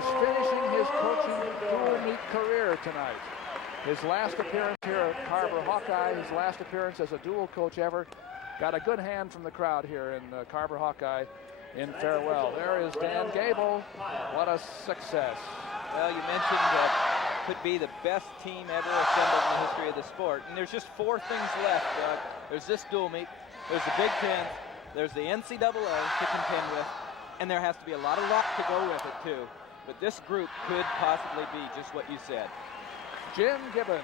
who's finishing his coaching dual meet career tonight. His last appearance here at Carver Hawkeye, his last appearance as a dual coach ever. Got a good hand from the crowd here in Carver Hawkeye in farewell. There is Dan Gable. What a success. Well, you mentioned that could be the best team ever assembled in the history of the sport. And there's just 4 things left, Doug. There's this dual meet, there's the Big Ten, there's the NCAA to contend with, and there has to be a lot of luck to go with it too. But this group could possibly be just what you said. Jim Gibbons,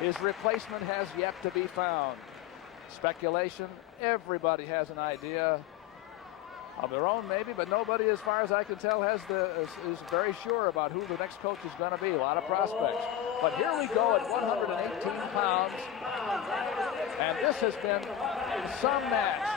his replacement has yet to be found. Speculation, everybody has an idea of their own maybe, but nobody, as far as I can tell, is very sure about who the next coach is going to be. A lot of prospects. But here we go at 118 pounds, and this has been some match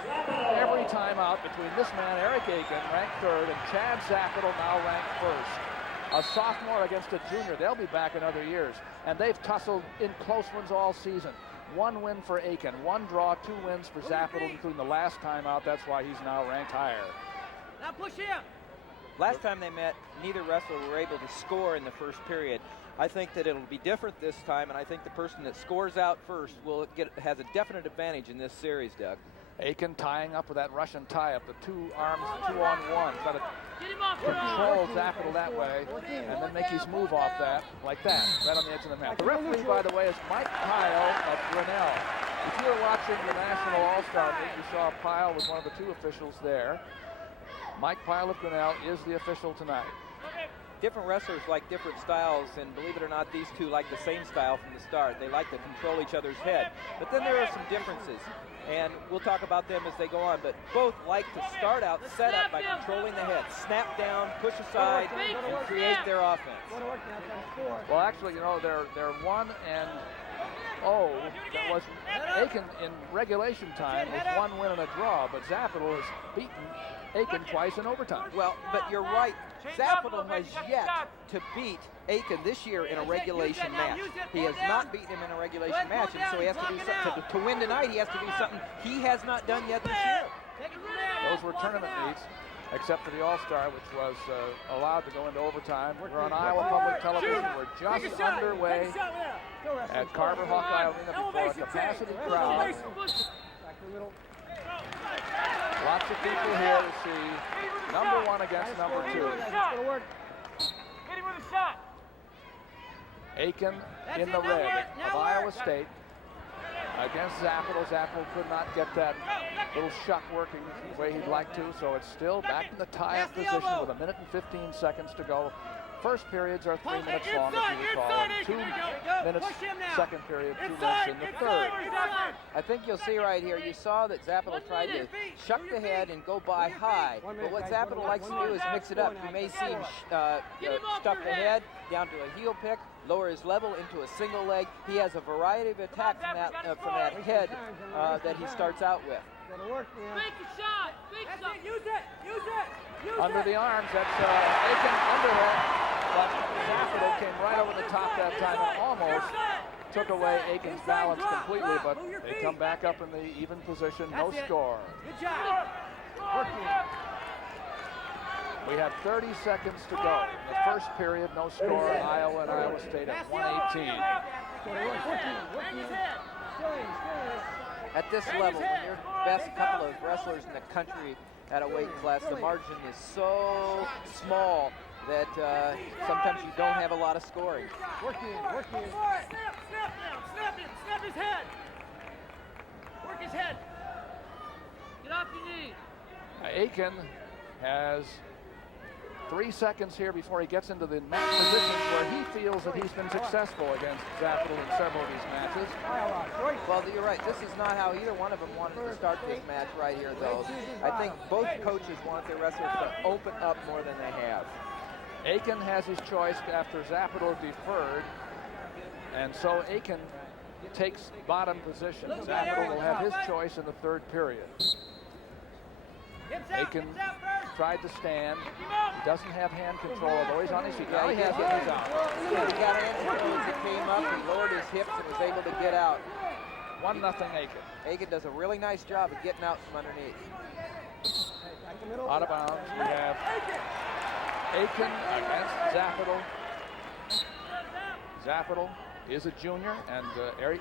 every time out between this man, Eric Akin, ranked 3rd, and Chad Zaputil, now ranked 1st. A sophomore against a junior. They'll be back in other years. And they've tussled in close ones all season. 1 win for Akin, 1 draw, 2 wins for Zaputil, including the last time out. That's why he's now ranked higher. Now push him. Last time they met, neither wrestler were able to score in the first period. I think that it'll be different this time, and I think the person that scores out first has a definite advantage in this series, Doug. Aiken tying up with that Russian tie-up, the 2 arms, 2-on-1. Try to control Zaputil that way, and then make his move off that, like that, right on the edge of the mat. The referee, by the way, is Mike Pyle of Grinnell. If you were watching the National All-Star Meet, you saw Pyle was one of the 2 officials there. Mike Pyle of Grinnell is the official tonight. Different wrestlers like different styles, and believe it or not, these 2 like the same style from the start. They like to control each other's head. But then there are some differences, and we'll talk about them as they go on. But both like to start out set up by controlling the head, snap down, push aside, and create their offense. Well, actually, you know, they're 1-0. That was Aiken in regulation time was 1 win and a draw, but Zaputil has beaten Aiken twice in overtime. Well, but you're right. Zaputil has yet to beat Aiken this year in a regulation match. He has not beaten him in a regulation match, and so he has to do something. To win tonight, he has to do something he has not done yet this year. Those were tournament meets, except for the All-Star, which was allowed to go into overtime. We're on Iowa Public Television. We're just underway at Carver Hawkeye Arena before a capacity crowd. Lots of people here to see number 1 against number 2. Hit him with a shot. Aiken in the red of Iowa State against Zaputil. Zaputil could not get that little shot working the way he'd like to, so it's still back in the tie-up position with 1 minute and 15 seconds to go. First periods are 3 minutes long, if you recall, and 2 minutes second period, 2 minutes in the third. I think you'll see right here, you saw that Zaputil tried to shuck the head and go by high, but what Zaputil likes to do is mix it up. You may see him stuff the head down to a heel pick, lower his level into a single leg. He has a variety of attacks from that head that he starts out with. Make a shot. Use it. Under the arms, that's Aiken underhead. But Zaputil came right over the top that time and almost took away Aiken's balance completely, but they come back up in the even position, no score. Good job. We have 30 seconds to go. In the first period, no score. Iowa and Iowa State at 118. At this level, when you're the best couple of wrestlers in the country at a weight class, the margin is so small that sometimes you don't have a lot of scoring. Working. Snap his head. Work his head. Get off your knee. Aiken has 3 seconds here before he gets into the match positions where he feels that he's been successful against Zaputil in several of these matches. Well, you're right. This is not how either one of them wanted to start this match right here, though. I think both coaches want their wrestlers to open up more than they have. Aiken has his choice after Zaputil deferred, and so Aiken takes bottom position. Zaputil will have his choice in the third period. Aiken tried to stand. He doesn't have hand control, although he's on his feet. Now he has it. He's out. Yeah, he got hand control as he came up. He lowered his hips and was able to get out. 1-0 Aiken. Aiken does a really nice job of getting out from underneath. Out of bounds. We have Akin against Zaputil. Zaputil is a junior, and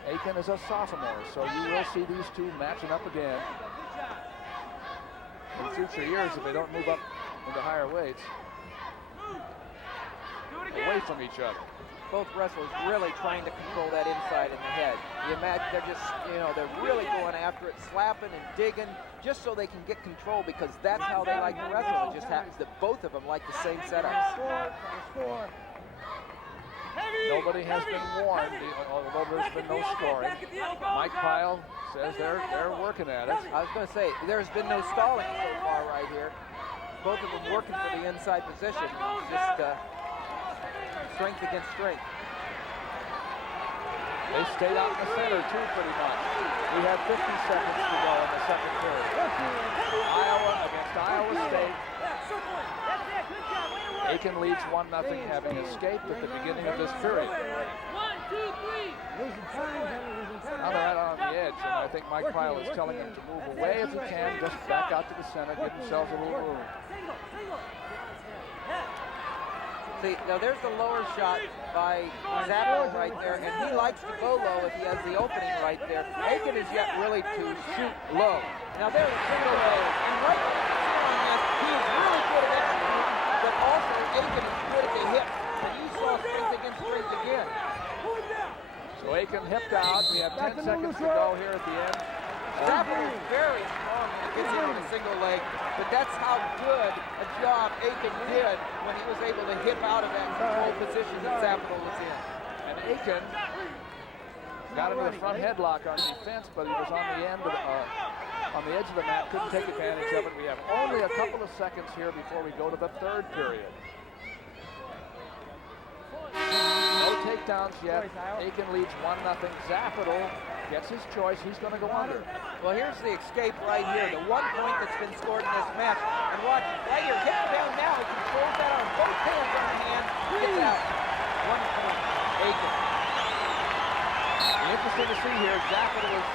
Akin is a sophomore, so you will see these two matching up again in future years if they don't move up into higher weights away from each other. Both wrestlers really trying to control that inside in the head. You imagine they're just, they're really going after it, slapping and digging, just so they can get control, because that's how they like to wrestle. It just happens that both of them like the same setup. Nobody has been warned, although there's been no scoring. Mike Pyle says they're working at it. I was going to say, there's been no stalling so far right here. Both of them working for the inside position. Just strength against strength. They stayed out in the center too, pretty much. We have 50 seconds to go in the second period. Iowa against Iowa State. Akin leads 1-0, having escaped at the beginning of this period. 1, 2, 3. Now they're right on the edge, and I think Mike Pyle is telling them to move away if he can, just back out to the center, give themselves a little room. See, now there's the lower shot by Zaputil right there, and he likes to go low if he has the opening right there. Akin is yet really to shoot low. Now there's a single leg, and right on this, he is really good at executing, but also Akin is good at the hip. And you saw strength against strength again. So Akin hipped out. We have 10 seconds to go here at the end. Zaputil is very strong when he gets in with a single leg, but that's how good a job Akin did when he was able to hip out of that control position that Zaputil was in. And Akin got into the front headlock on defense, but he was on the end of on the edge of the mat, couldn't take advantage of it. We have only a couple of seconds here before we go to the third period. No takedowns yet. Akin leads 1-0. Zaputil gets his choice. He's going to go under. Well, here's the escape right here. The 1 point that's been scored in this match. And watch, right here, hit down now. He controls that on both hands on the hand. Gets out. 1 point, Akin. Interesting to see here. Zaputil is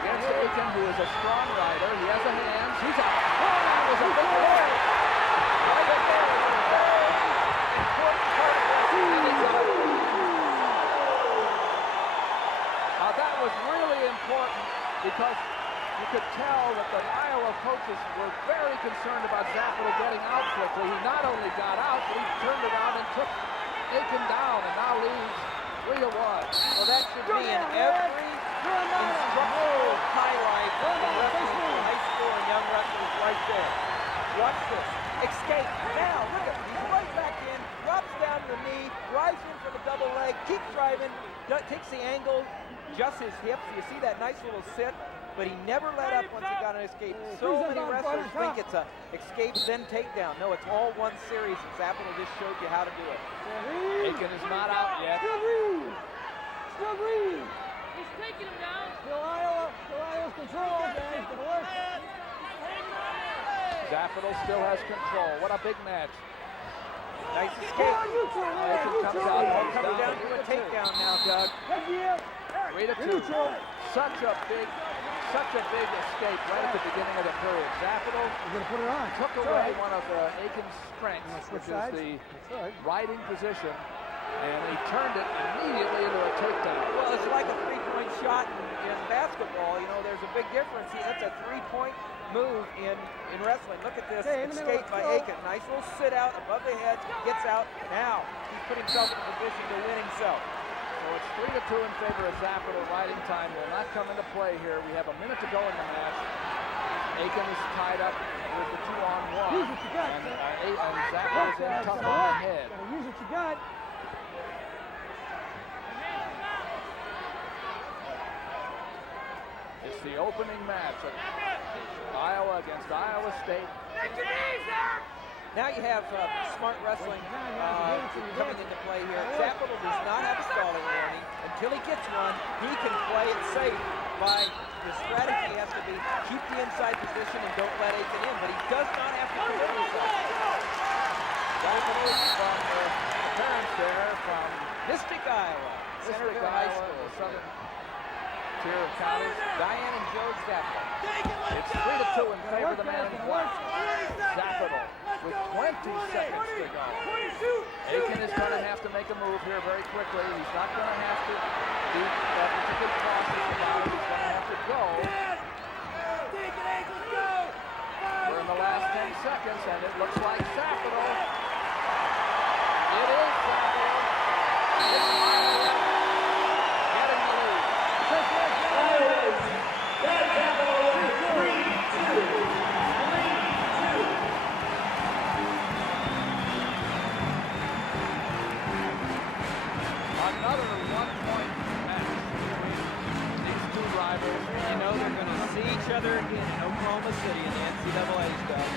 against Akin, who is a strong rider. He has the hands. He's out. Oh, that was a big hit. Right there was a very important part of this. That was really important because you could tell that the Iowa coaches were very concerned about Zaputil getting out quickly. He not only got out, but he turned around and took Akin down and now leads 3-1. Well, that should be in every instructional highlight of the wrestling for high school and young wrestlers right there. Watch this. Escape. Now, look at him. He's right back in, drops down to the knee, drives in for the double leg, keeps driving, takes the angle, adjusts his hips. You see that nice little sit, but he never let up once he got an escape. So many wrestlers think it's a escape then takedown. No, it's all one series, and Zaputil just showed you how to do it. Akin is not out yet. Still breathe. He's taking him down. Still Iowa's control, guys. Gonna work. Zaputil still has control. What a big match. Nice escape. Akin comes out. Coming down to a takedown now, Doug. 3-2. Such a big escape right at the beginning of the period. Zaputil took away one of Akin's strengths, which is the riding position, and he turned it immediately into a takedown. Well, it's like a three-point shot in basketball. You know, there's a big difference. That's a three-point move in wrestling. Look at this escape by Akin. Nice little sit out above the head, gets out. Now he's put himself in a position to win himself. So it's 3-2 in favor of Zaputil. Riding time will not come into play here. We have a minute to go in the match. Akin is tied up with the 2-on-1. Use what you got. And Zaputil is in tough on the head. Use what you got. It's the opening match of Iowa against Iowa State. Now you have smart wrestling coming into play here. Zaputil does not have a stalling warning. Until he gets one, he can play it safe by the strategy has to be keep the inside position and don't let Akin in, but he does not have to commit himself. Zaputil from the parents there from Mystic, Iowa. Centerville High School. Southern tier of counties. Diane and Joe Zaputil. It's 3-2 in favor of the man in black. Zaputil. seconds to go. Akin is going to have to make a move here very quickly. He's not going to have to be particularly cautious about it. He's going to have to go. We're in the last 10 seconds, and it looks like Zaputil. It is Zaputil. It's Iowa getting the lead. Another one-point match between these two rivals. You know they're going to see each other again in Oklahoma City in the NCAA stuff.